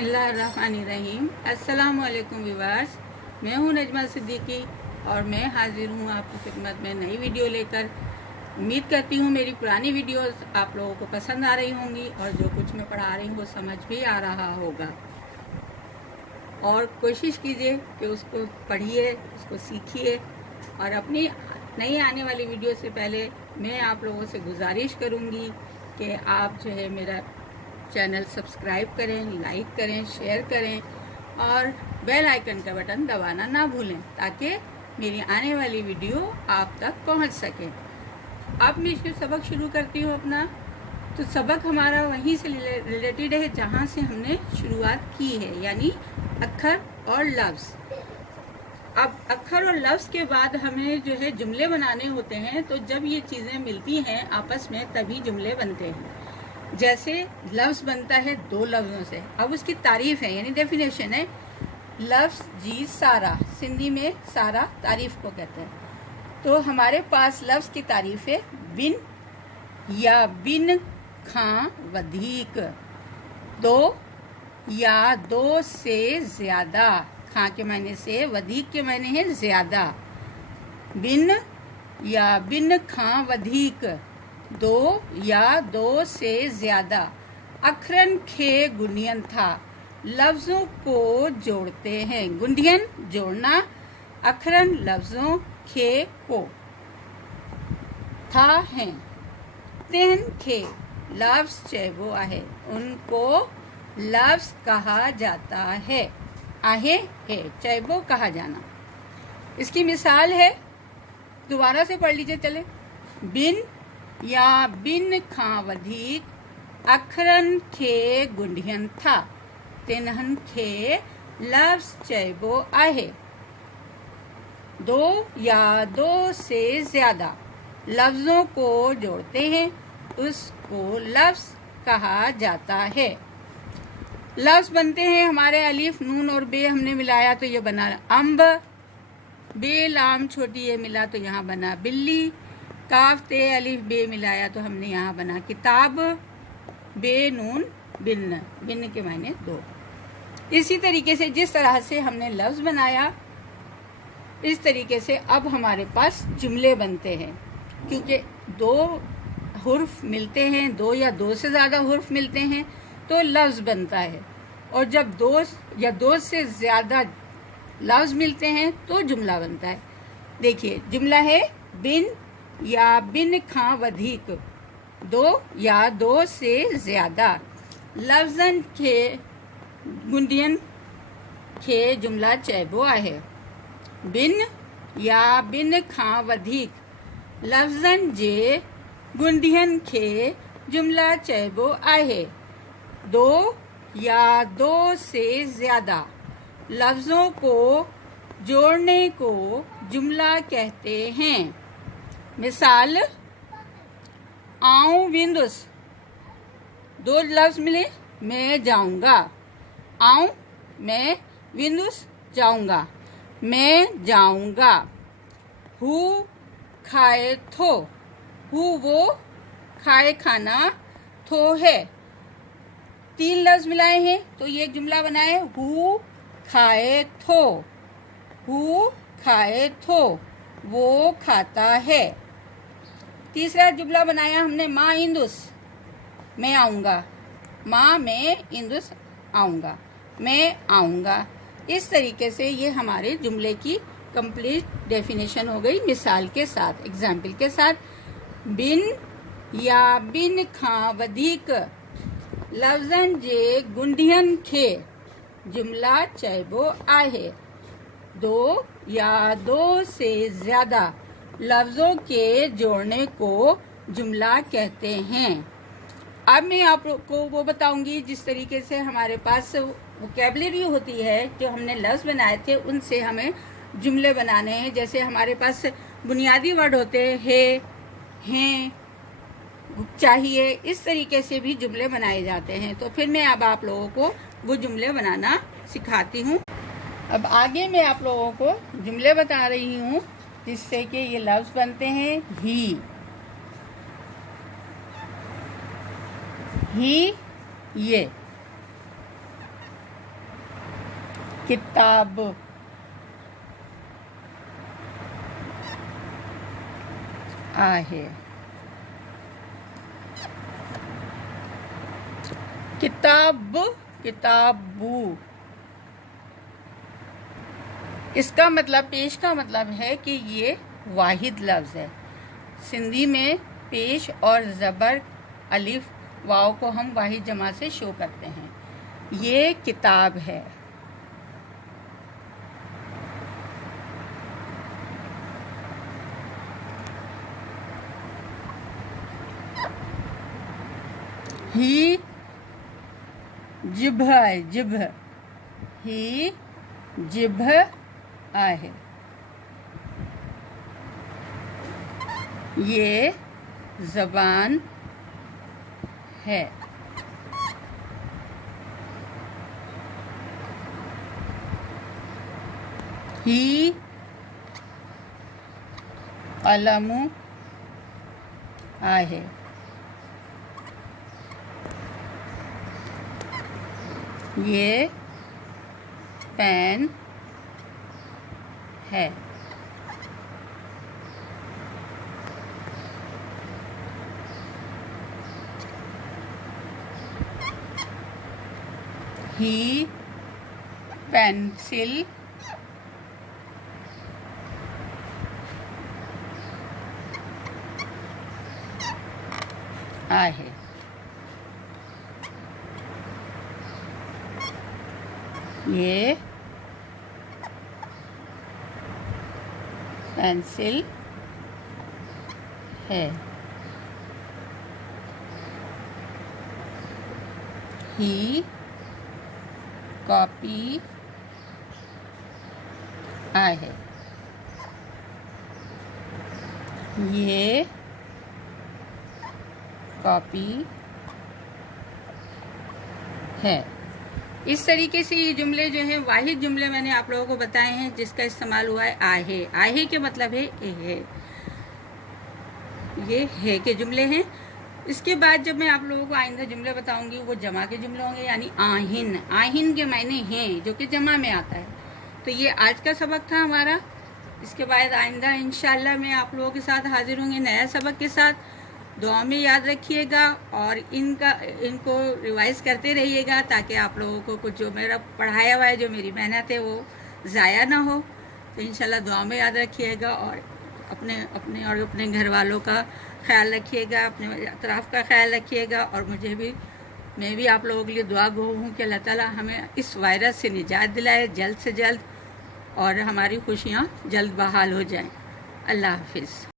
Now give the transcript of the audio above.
बिस्मिल्लाहिर्रहमानिर्रहीम। अस्सलामु अलैकुम व्यूअर्स, मैं हूं नजमा सिद्दीकी और मैं हाजिर हूं आपकी खिदमत में नई वीडियो लेकर। उम्मीद करती हूं मेरी पुरानी वीडियोस आप लोगों को पसंद आ रही होंगी और जो कुछ मैं पढ़ा रही हूं वो समझ भी आ रहा होगा। और कोशिश कीजिए कि उसको पढ़िए, उसको सीखिए। और अपनी नई आने वाली वीडियो से पहले मैं आप लोगों से गुजारिश करूँगी कि आप जो है मेरा चैनल सब्सक्राइब करें, लाइक करें, शेयर करें और बेल आइकन का बटन दबाना ना भूलें ताकि मेरी आने वाली वीडियो आप तक पहुंच सके। अब मैं इसमें सबक शुरू करती हूँ अपना। तो सबक हमारा वहीं से रिलेटेड है जहाँ से हमने शुरुआत की है, यानी अक्षर और लफ्ज़। अब अक्षर और लफ्ज़ के बाद हमें जो है जुमले बनाने होते हैं। तो जब ये चीज़ें मिलती हैं आपस में तभी जुमले बनते हैं। जैसे लफ्ज़ बनता है दो लफ्ज़ों से। अब उसकी तारीफ़ है, यानी डेफिनेशन है। लफ्ज़ जी सारा, सिंधी में सारा तारीफ़ को कहते हैं। तो हमारे पास लफ्ज़ की तारीफ़ है बिन या बिन खां वधीक, दो या दो से ज़्यादा। खां के मायने से, वधीक के मायने है ज़्यादा। बिन या बिन खां वधीक, दो या दो से ज़्यादा। अखरन खे गुंडियन था, लफ्ज़ों को जोड़ते हैं। गुंडियन जोड़ना, अखरन लफ्ज़ों, खे को, था हैं। तेहन खे लफ्ज़ चेबो आहे, उनको लफ्ज़ कहा जाता है। आहे है चेबो कहा जाना। इसकी मिसाल है, दोबारा से पढ़ लीजिए चले। बिन या बिन खां वधीक, अखरन खे गुंडियन था, तिन्हन खे लफ्ज़ चेबो आहे। दो या दो से ज़्यादा लफ्ज़ों को जोड़ते हैं, उसको लफ्ज़ कहा जाता है। लफ्ज़ बनते हैं हमारे अलिफ नून और बे हमने मिलाया तो ये बना अम्ब। बे लाम छोटी ये मिला तो यहाँ बना बिल्ली। काफ ते अलिफ बे मिलाया तो हमने यहाँ बना किताब। बे नून बिन्न, बिन्न के मायने दो। इसी तरीके से जिस तरह से हमने लफ्ज़ बनाया, इस तरीके से अब हमारे पास जुमले बनते हैं। क्योंकि दो हुर्फ मिलते हैं, दो या दो से ज़्यादा हुर्फ मिलते हैं तो लफ्ज़ बनता है। और जब दो या दो से ज़्यादा लफ्ज़ मिलते हैं तो जुमला बनता है। देखिए जुमला है बिन या बिन खां वधीक, दो या दो से ज़्यादा। लफ्ज़न खे गुंडियन खे जुमला चेबो आहे। बिन या बिन खां वधीक, लफ्ज़न जे गुंडियन खे जुमला चेबो आहे। दो या दो से ज़्यादा लफ्ज़ों को जोड़ने को जुमला कहते हैं। मिसाल, आऊं विंदुस, दो लफ्ज़ मिले, मैं जाऊंगा। आऊं मैं, विंदुस जाऊंगा, मैं जाऊंगा। हु खाए थो, हु वो, खाए खाना, थो है। तीन लफ्ज़ मिलाए हैं तो ये एक जुमला बना है। हु खाए थो, हु खाए थो, वो खाता है। तीसरा जुमला बनाया हमने, माँ इंदुस, मैं आऊँगा। माँ मैं इंदुस आऊँगा, मैं आऊँगा। इस तरीके से ये हमारे जुमले की कंप्लीट डेफिनेशन हो गई मिसाल के साथ, एग्जाम्पल के साथ। बिन या बिन खां वधीक, लफ्ज़न जे गुंडियन खे जुमला चेबो आहे। दो या दो से ज़्यादा लफ्ज़ों के जोड़ने को जुमला कहते हैं। अब मैं आपको वो बताऊंगी जिस तरीके से हमारे पास वोकैबुलरी होती है, जो हमने लफ्ज़ बनाए थे उनसे हमें जुमले बनाने हैं। जैसे हमारे पास बुनियादी वर्ड होते हैं, हैं, चाहिए, इस तरीके से भी जुमले बनाए जाते हैं। तो फिर मैं अब आप लोगों को वो जुमले बनाना सिखाती हूँ। अब आगे मैं आप लोगों को जुमले बता रही हूँ जिससे कि ये लफ्ज़ बनते हैं। ही, ये, किताब, आहे, किताब, किताबू। इसका मतलब, पेश का मतलब है कि ये वाहिद लफ्ज़ है। सिंधी में पेश और ज़बर अलिफ वाव को हम वाहिद जमा से शो करते हैं। ये किताब है। ही जिभ है, जिभ, ही जिभ आहे। ये ज़बान है। ही कलमु आहे। ये पेन है। ही पेंसिल आहे। ये पेंसिल है। ही कॉपी आहे। ये कॉपी है। इस तरीके से ये जुमले जो हैं वाहिद जुमले मैंने आप लोगों को बताए हैं, जिसका इस्तेमाल हुआ है आहे। आहे के मतलब है है। ये है के जुमले हैं। इसके बाद जब मैं आप लोगों को आइंदा जुमले बताऊंगी वो जमा के जुमले होंगे, यानी आहिन। आहिन के मायने हैं, जो कि जमा में आता है। तो ये आज का सबक था हमारा। इसके बाद आइंदा इंशाल्लाह मैं आप लोगों के साथ हाजिर होंगे नया सबक के साथ। दुआ में याद रखिएगा और इनको रिवाइज़ करते रहिएगा, ताकि आप लोगों को कुछ जो मेरा पढ़ाया हुआ है, जो मेरी मेहनत है, वो ज़ाया ना हो। तो इंशाल्लाह दुआ में याद रखिएगा और अपने घर वालों का ख्याल रखिएगा, अपने अतराफ़ का ख्याल रखिएगा। और मैं भी आप लोगों के लिए दुआ गो हूँ कि अल्लाह ताला हमें इस वायरस से निजात दिलाए जल्द से जल्द, और हमारी खुशियाँ जल्द बहाल हो जाएं। अल्लाह हाफिज़।